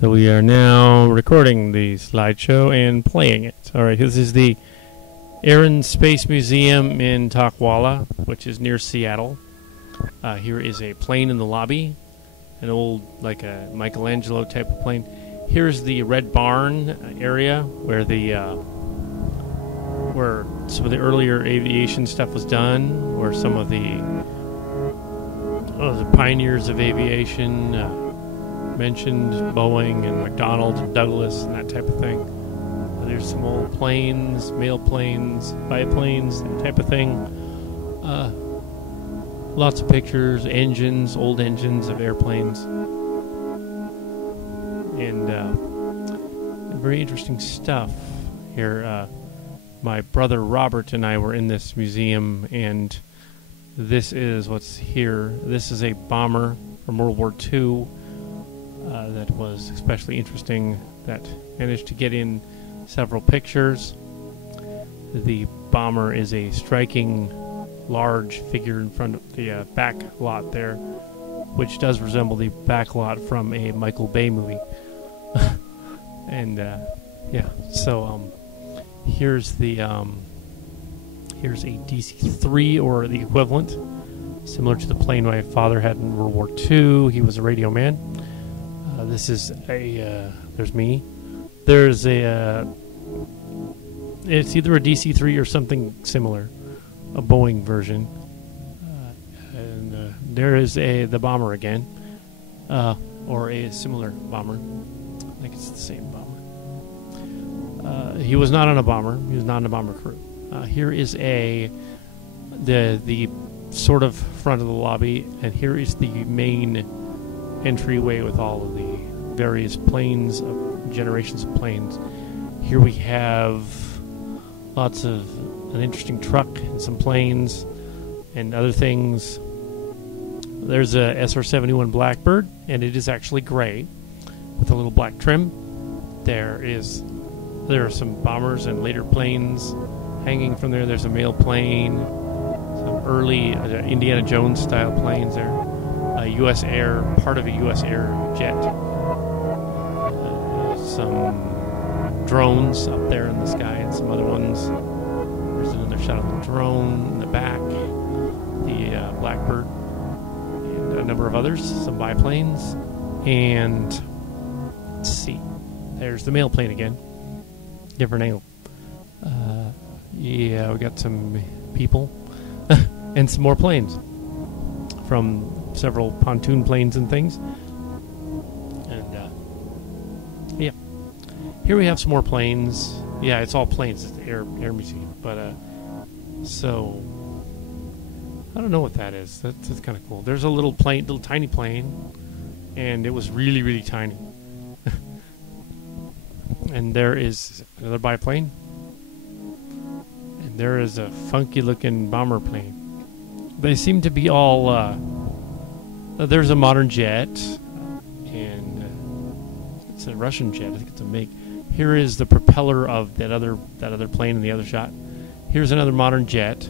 So we are now recording the slideshow and playing it. Alright, this is the Air and Space Museum in Takwala, which is near Seattle. Here is a plane in the lobby, an old, like a Michelangelo type of plane. Here's the Red Barn area where where some of the earlier aviation stuff was done, where some of the pioneers of aviation mentioned, Boeing and McDonnell and Douglas and that type of thing. There's some old planes, mail planes, biplanes, that type of thing. Lots of pictures, engines, old engines of airplanes. And very interesting stuff here. My brother Robert and I were in this museum, and this is what's here. This is a bomber from World War II that was especially interesting, that managed to get in several pictures. The bomber is a striking large figure in front of the back lot there, which does resemble the back lot from a Michael Bay movie. And yeah, so here's a DC-3 or the equivalent, similar to the plane my father had in World War II. He was a radio man. This is there's me. There's it's either a DC-3 or something similar, a Boeing version. And there is the bomber again, or a similar bomber. I think it's the same bomber. He was not on a bomber. He was not on a bomber crew. Here is the sort of front of the lobby, and here is the main entryway with all of the various planes, generations of planes. Here we have lots of an interesting truck and some planes and other things. There's a SR-71 Blackbird, and it is actually gray with a little black trim. There are some bombers and later planes hanging from there. There's a mail plane, some early Indiana Jones style planes there, a U.S. Air, part of a U.S. Air jet, some drones up there in the sky and some other ones. There's another shot of the drone in the back, the Blackbird, and a number of others, some biplanes. And let's see, there's the mail plane again, different angle. Yeah, we got some people and some more planes from several pontoon planes and things. And yeah, here we have some more planes. Yeah, it's all planes. It's the air museum. But so I don't know what that is. That's kind of cool. There's a little tiny plane, and it was really, really tiny. And there is another biplane. And there is a funky-looking bomber plane. They seem to be all... there's a modern jet, and it's a Russian jet. I think it's a MiG. Here is the propeller of that other plane in the other shot. Here's another modern jet.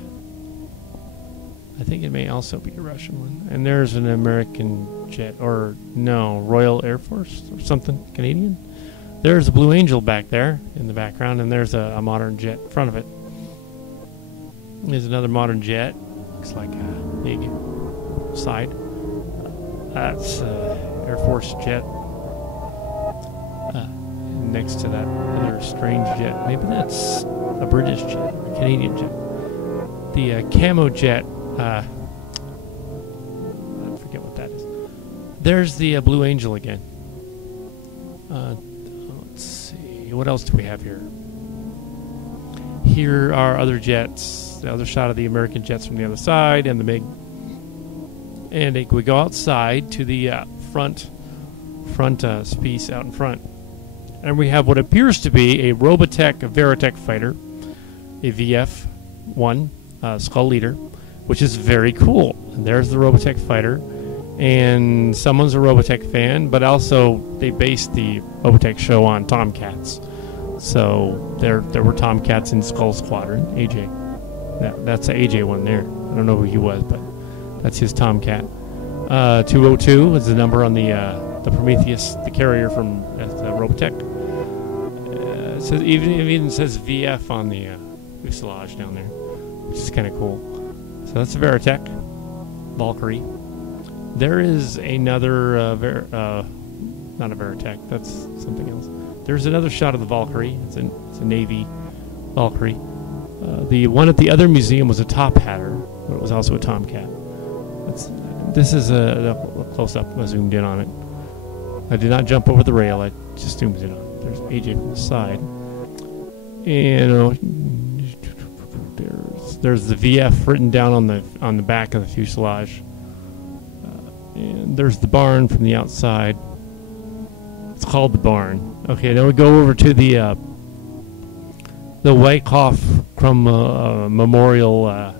I think it may also be a Russian one. And there's an American jet, or no, Royal Air Force or something, Canadian. There's a Blue Angel back there in the background, and there's a modern jet in front of it. There's another modern jet. Looks like a big side. That's Air Force jet. Next to that other strange jet. Maybe that's a British jet, a Canadian jet. The camo jet. I forget what that is. There's the Blue Angel again. Let's see. What else do we have here? Here are other jets. The other shot of the American jets from the other side, and the MiG. And we go outside to the front piece out in front. And we have what appears to be a Robotech Veritech fighter, a VF-1 Skull Leader, which is very cool. And there's the Robotech fighter. And someone's a Robotech fan, but also they based the Robotech show on Tomcats. So there were Tomcats in Skull Squadron, AJ. That's the AJ one there. I don't know who he was, but that's his Tomcat. 202 is the number on the the Prometheus, the carrier from Robotech. It even says VF on the fuselage down there, which is kind of cool. So that's a Veritech Valkyrie. There is another not a Veritech, that's something else. There's another shot of the Valkyrie. It's a Navy Valkyrie. The one at the other museum was a Top Hatter, but it was also a Tomcat. This is a close-up. I zoomed in on it. I did not jump over the rail. I just zoomed in on it. There's AJ from the side. And there's the VF written down on the back of the fuselage. And there's the barn from the outside. It's called the barn. Okay, now we go over to the Wyckoff Memorial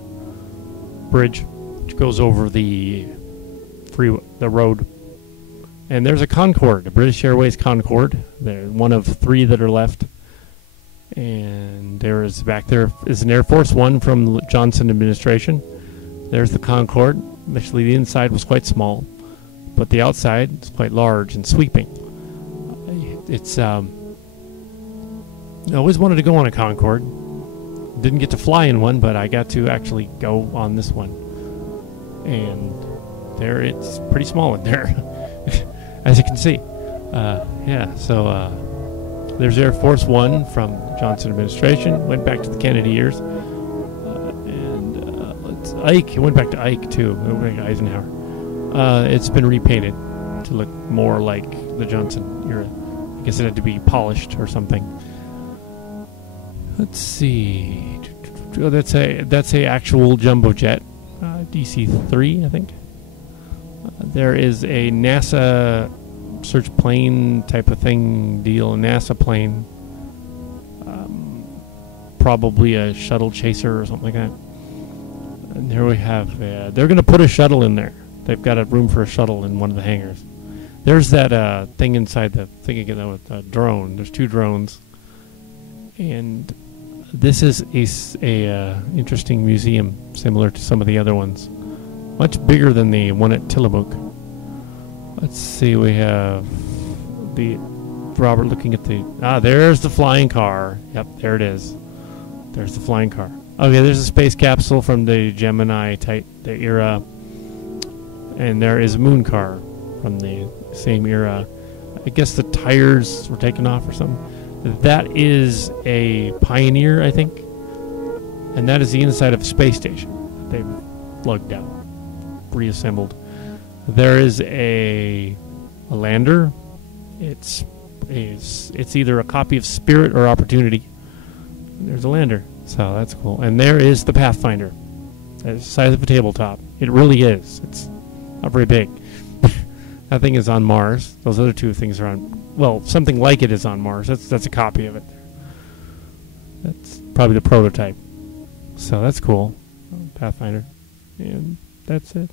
Bridge, which goes over the road. And there's a Concorde, a British Airways Concorde. They're one of 3 that are left. And back there is an Air Force One from the Johnson administration. There's the Concorde. Actually, the inside was quite small, but the outside is quite large and sweeping. It's I always wanted to go on a Concorde. Didn't get to fly in one, but I got to actually go on this one. And there, it's pretty small in there, as you can see. There's Air Force One from Johnson administration. Went back to the Kennedy years. It's Ike. It went back to Ike, too. It went back to Eisenhower. It's been repainted to look more like the Johnson era. I guess it had to be polished or something. Let's see. Oh, that's a actual jumbo jet, DC-3, I think. There is a NASA search plane type of thing deal, a NASA plane, probably a shuttle chaser or something like that. And here we have, they're going to put a shuttle in there. They've got a room for a shuttle in one of the hangars. There's that thing inside the thing again with a drone. There's 2 drones, and this is a interesting museum, similar to some of the other ones. Much bigger than the one at Tillamook. Let's see, we have the Robert looking at the... there's the flying car. Yep, there it is. There's the flying car. Okay, there's a space capsule from the Gemini type, the era. And there is a moon car from the same era. I guess the tires were taken off or something. That is a Pioneer, I think. And that is the inside of a space station. They've lugged out, reassembled. There is a lander. It's either a copy of Spirit or Opportunity. There's a lander, so that's cool. And there is the Pathfinder. It's the size of a tabletop. It really is. It's not very big. That thing is on Mars. Those other 2 things are on... Well, something like it is on Mars. That's a copy of it. That's probably the prototype. So that's cool. Pathfinder. And that's it.